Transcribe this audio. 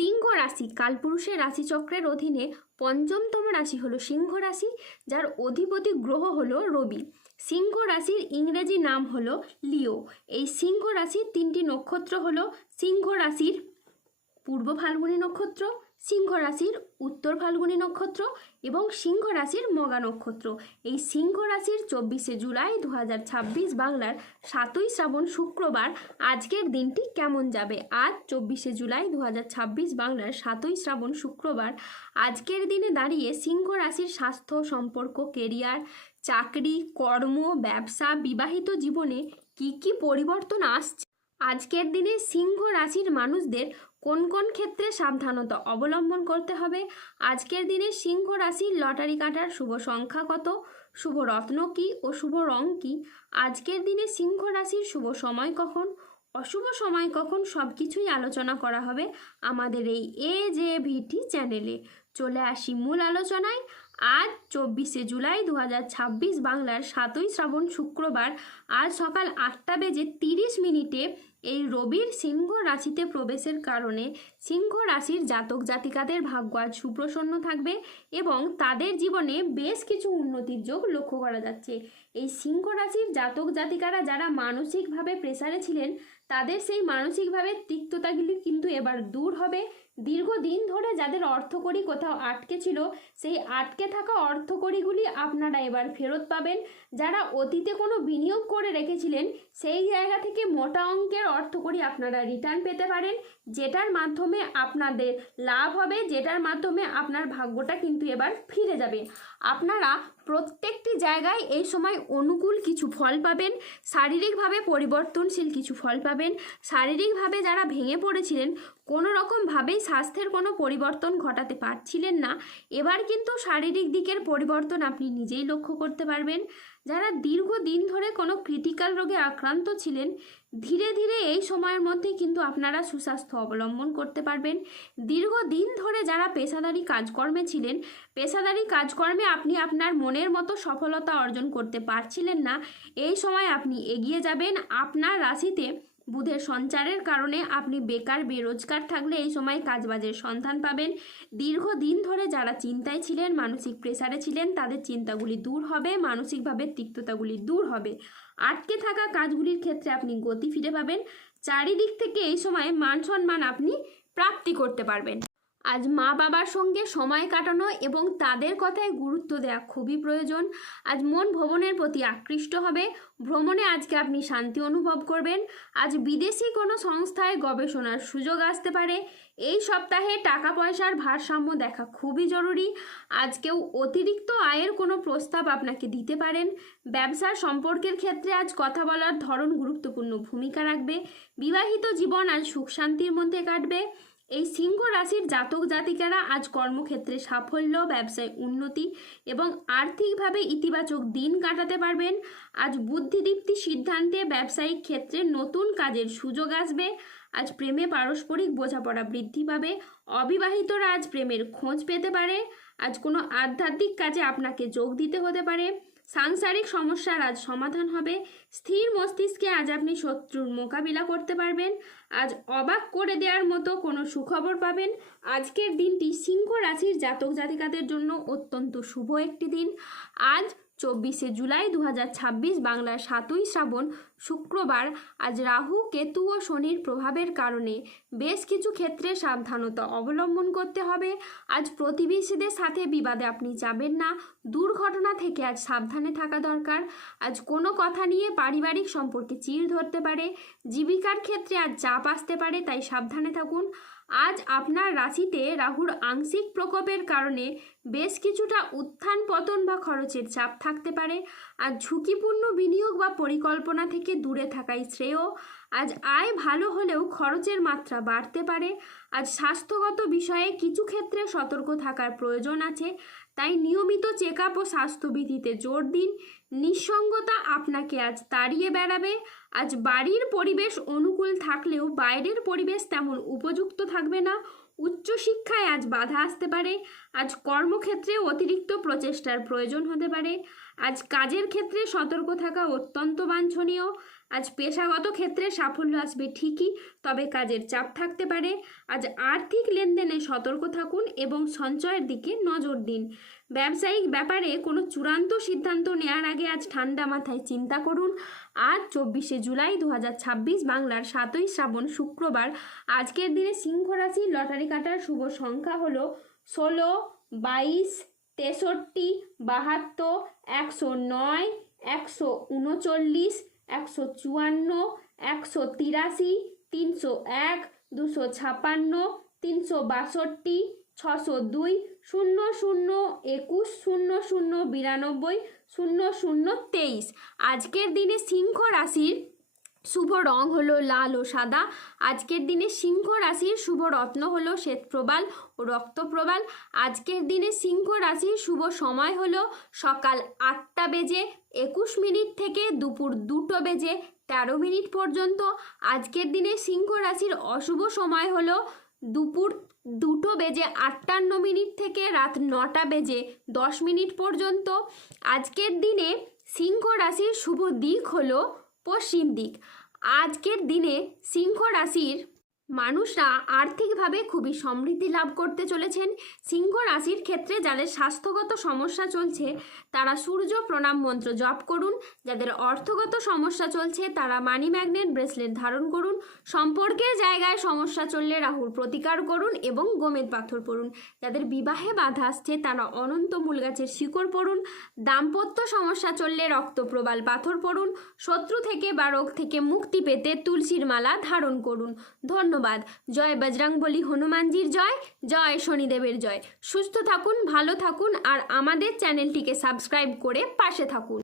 সিংহ রাশি কালপুরুষের রাশিচক্রের অধীনে পঞ্চমতম রাশি হলো সিংহ রাশি, যার অধিপতি গ্রহ হলো রবি। সিংহ রাশির ইংরেজি নাম হলো লিও। এই সিংহ রাশির তিনটি নক্ষত্র হলো সিংহ রাশির পূর্ব ফাল্গুনী নক্ষত্র, সিংহ রাশির উত্তর ফাল্গুনী নক্ষত্র এবং সিংহ রাশির মঘা নক্ষত্র। এই সিংহ রাশির 24শে জুলাই 2026 বাংলার 7ই শ্রাবণ শুক্রবার আজকের দিনটি কেমন যাবে। আজ 24শে জুলাই 2026 বাংলার 7ই শ্রাবণ শুক্রবার আজকের দিনে দাঁড়িয়ে সিংহ রাশির স্বাস্থ্য, সম্পর্ক, কেরিয়ার, চাকরি, কর্ম, ব্যবসা, বিবাহিত জীবনে কি পরিবর্তন আসছে। আজকের দিনে সিংহ রাশির মানুষদের কোন কোন ক্ষেত্রে সাবধানতা অবলম্বন করতে হবে। আজকের দিনে সিংহ রাশির লটারি কাটার শুভ সংখ্যা কত, শুভ রত্ন কী ও শুভ রং কী। আজকের দিনে সিংহ রাশির শুভ সময় কখন, অশুভ সময় কখন, সব কিছুই আলোচনা করা হবে আমাদের এই AJVT চ্যানেলে। চলে আসি মূল আলোচনায়। আজ 24শে জুলাই 2026 বাংলার 7ই শ্রাবণ শুক্রবার আজ সকাল 8:30 এই রবির সিংহ রাশিতে প্রবেশের কারণে সিংহ রাশির জাতক জাতিকাদের ভাগ্য আজ সুপ্রসন্ন থাকবে এবং তাদের জীবনে বেশ কিছু উন্নতির যোগ লক্ষ্য করা যাচ্ছে। এই সিংহ রাশির জাতক জাতিকারা যারা মানসিকভাবে প্রেসারে ছিলেন, তাদের সেই মানসিকভাবে তিক্ততাগুলি কিন্তু এবার দূর হবে। দীর্ঘদিন ধরে যাদের অর্থকড়ি কোথাও আটকে ছিল, সেই আটকে থাকা অর্থকড়িগুলি আপনারা এবার ফেরত পাবেন। যারা অতীতে কোনো বিনিয়োগ করে রেখেছিলেন, সেই জায়গা থেকে মোটা অঙ্কের অর্থকড়ি আপনারা রিটার্ন পেতে পারেন, যেটার মাধ্যমে আপনাদের লাভ হবে, যেটার মাধ্যমে আপনার ভাগ্যটা কিন্তু এবার ফিরে যাবে। আপনারা প্রত্যেকটি জায়গায় এই সময় অনুকূল কিছু ফল পাবেন, শারীরিকভাবে পরিবর্তনশীল কিছু ফল পাবেন। শারীরিকভাবে যারা ভেঙে পড়েছিলেন, কোনো রকমভাবেই স্বাস্থ্যের কোনো পরিবর্তন ঘটাতে পারছিলেন না, এবার কিন্তু শারীরিক দিকের পরিবর্তন আপনি নিজেই লক্ষ্য করতে পারবেন। যারা দীর্ঘদিন ধরে কোনো ক্রিটিক্যাল রোগে আক্রান্ত ছিলেন, ধীরে ধীরে এই সময়ের মধ্যে কিন্তু আপনারা সুস্বাস্থ্য অবলম্বন করতে পারবেন। দীর্ঘদিন ধরে যারা পেশাদারি কাজকর্মে ছিলেন, পেশাদারি কাজকর্মে আপনি আপনার মনের মতো সফলতা অর্জন করতে পারছিলেন না, এই সময় আপনি এগিয়ে যাবেন। আপনার রাশিতে বুধের সঞ্চারের কারণে আপনি বেকার বেরোজগার থাকলে এই সময় কাজবাজের সন্ধান পাবেন। দীর্ঘদিন ধরে যারা চিন্তায় ছিলেন, মানসিক প্রেসারে ছিলেন, তাদের চিন্তাগুলি দূর হবে, মানসিকভাবে তিক্ততাগুলি দূর হবে। আটকে থাকা কাজগুলির ক্ষেত্রে আপনি গতি ফিরে পাবেন। চারিদিক থেকে এই সময় মান সম্মান আপনি প্রাপ্তি করতে পারবেন। আজ মা বাবার সঙ্গে সময় কাটানো এবং তাদের কথায় গুরুত্ব দেওয়া খুবই প্রয়োজন। আজ মন ভ্রমণের প্রতি আকৃষ্ট হবে। ভ্রমণে আজকে আপনি শান্তি অনুভব করবেন। আজ বিদেশি কোনো সংস্থায় গবেষণার সুযোগ আসতে পারে। এই সপ্তাহে টাকা পয়সার ভারসাম্য দেখা খুবই জরুরি। আজ কেউ অতিরিক্ত আয়ের কোনো প্রস্তাব আপনাকে দিতে পারেন। ব্যবসার সম্পর্কের ক্ষেত্রে আজ কথা বলার ধরন গুরুত্বপূর্ণ ভূমিকা রাখবে। বিবাহিত জীবন আজ সুখ শান্তির মধ্যে কাটবে। এই সিংহ রাশির জাতক জাতিকারা আজ কর্মক্ষেত্রে সাফল্য, ব্যবসায় উন্নতি এবং আর্থিকভাবে ইতিবাচক দিন কাটাতে পারবেন। আজ বুদ্ধিদীপ্তি সিদ্ধান্তে ব্যবসায়িক ক্ষেত্রে নতুন কাজের সুযোগ আসবে। আজ প্রেমে পারস্পরিক বোঝাপড়া বৃদ্ধি পাবে। অবিবাহিতরা আজ প্রেমের খোঁজ পেতে পারে। আজ কোনো আধ্যাত্মিক কাজে আপনাকে যোগ দিতে হতে পারে। সাংসারিক সমস্যার আজ সমাধান হবে। স্থির মস্তিষ্কে আজ আপনি শত্রুর মোকাবিলা করতে পারবেন। আজ অবাক করে দেওয়ার মতো কোনো সুখবর পাবেন। আজকের দিনটি সিংহ রাশির জাতক জাতিকাদের জন্য অত্যন্ত শুভ একটি দিন। আজ 24শে জুলাই 2026 বাংলার 7ই শ্রাবণ শুক্রবার আজ রাহু, কেতু ও শনির প্রভাবের কারণে বেশ কিছু ক্ষেত্রে সাবধানতা অবলম্বন করতে হবে। আজ প্রতিবেশীদের সাথে বিবাদে আপনি যাবেন না। দুর্ঘটনা থেকে আজ সাবধানে থাকা দরকার। আজ কোনো কথা নিয়ে পারিবারিক সম্পর্কে চিড় ধরতে পারে। জীবিকার ক্ষেত্রে আজ চাপ আসতে পারে, তাই সাবধানে থাকুন। আজ আপনার রাশিতে রাহুর আংশিক প্রকোপের কারণে বেশ কিছুটা উত্থান পতন বা খরচের চাপ থাকতে পারে। আজ ঝুঁকিপূর্ণ বিনিয়োগ বা পরিকল্পনা থেকে দূরে থাকাই শ্রেয়। আজ আয় ভালো হলেও খরচের মাত্রা বাড়তে পারে। আজ স্বাস্থ্যগত বিষয়ে কিছু ক্ষেত্রে সতর্ক থাকার প্রয়োজন আছে, তাই নিয়মিত চেক আপ ও স্বাস্থ্যবিধিতে জোর দিন। নিঃসঙ্গতা আপনাকে আজ তাড়িয়ে বেড়াবে। আজ বাড়ির পরিবেশ অনুকূল থাকলেও বাইরের পরিবেশ তেমন উপযুক্ত থাকবে না। উচ্চশিক্ষায় আজ বাধা আসতে পারে। আজ কর্মক্ষেত্রে অতিরিক্ত প্রচেষ্টার প্রয়োজন হতে পারে। আজ কাজের ক্ষেত্রে সতর্ক থাকা অত্যন্ত বাঞ্ছনীয়। আজ পেশাগত ক্ষেত্রে সাফল্য আসবে ঠিকই, তবে কাজের চাপ থাকতে পারে। আজ আর্থিক লেনদেনে সতর্ক থাকুন এবং সঞ্চয়ের দিকে নজর দিন। ব্যবসায়িক ব্যাপারে কোনো চূড়ান্ত সিদ্ধান্ত নেওয়ার আগে আজ ঠান্ডা মাথায় চিন্তা করুন। আজ 24শে জুলাই 2026, বাংলার 7ই শ্রাবণ, শুক্রবার। আজকের দিনে সিংহ রাশির লটারি কাটার শুভ সংখ্যা হলো 16, 22, 63, 72, 109, 139, 154, 183, 301, 256, 362, 602, 00, 21, 00, 92, 00, 23। আজকের দিনে সিংহ রাশির শুভ রং হলো লাল ও সাদা। আজকের দিনে সিংহ রাশির শুভ রত্ন হলো শ্বেতপ্রবাল ও রক্তপ্রবাল। আজকের দিনে সিংহ রাশির শুভ সময় হলো সকাল 8:21 থেকে দুপুর 2:13 পর্যন্ত। আজকের দিনে সিংহ রাশির অশুভ সময় হলো দুপুর 2:58 থেকে রাত 9:10 পর্যন্ত। আজকের দিনে সিংহ রাশির শুভ দিক হলো পশ্চিম দিক। আজকের দিনে সিংহ রাশির মানুষরা আর্থিকভাবে খুবই সমৃদ্ধি লাভ করতে চলেছেন। সিংহ রাশির ক্ষেত্রে যাদের স্বাস্থ্যগত সমস্যা চলছে তারা সূর্য প্রণাম মন্ত্র জপ করুন। যাদের অর্থগত সমস্যা চলছে তারা মানি ম্যাগনেট ব্রেসলেট ধারণ করুন। সম্পর্কের জায়গায় সমস্যা চললে রাহুর প্রতিকার করুন এবং গোমেদ পাথর পড়ুন। যাদের বিবাহে বাধা আসছে তারা অনন্ত মূল গাছের শিকড় পড়ুন। দাম্পত্য সমস্যা চললে রক্তপ্রবাল পাথর পড়ুন। শত্রু থেকে বা রোগ থেকে মুক্তি পেতে তুলসীর মালা ধারণ করুন। ধন্যবাদ। জয় বজরংবলী হনুমানজির জয়, জয় শনিদেবের জয়। সুস্থ থাকুন, ভালো থাকুন আর আমাদের চ্যানেলটিকে সাবস্ক্রাইব করে পাশে থাকুন।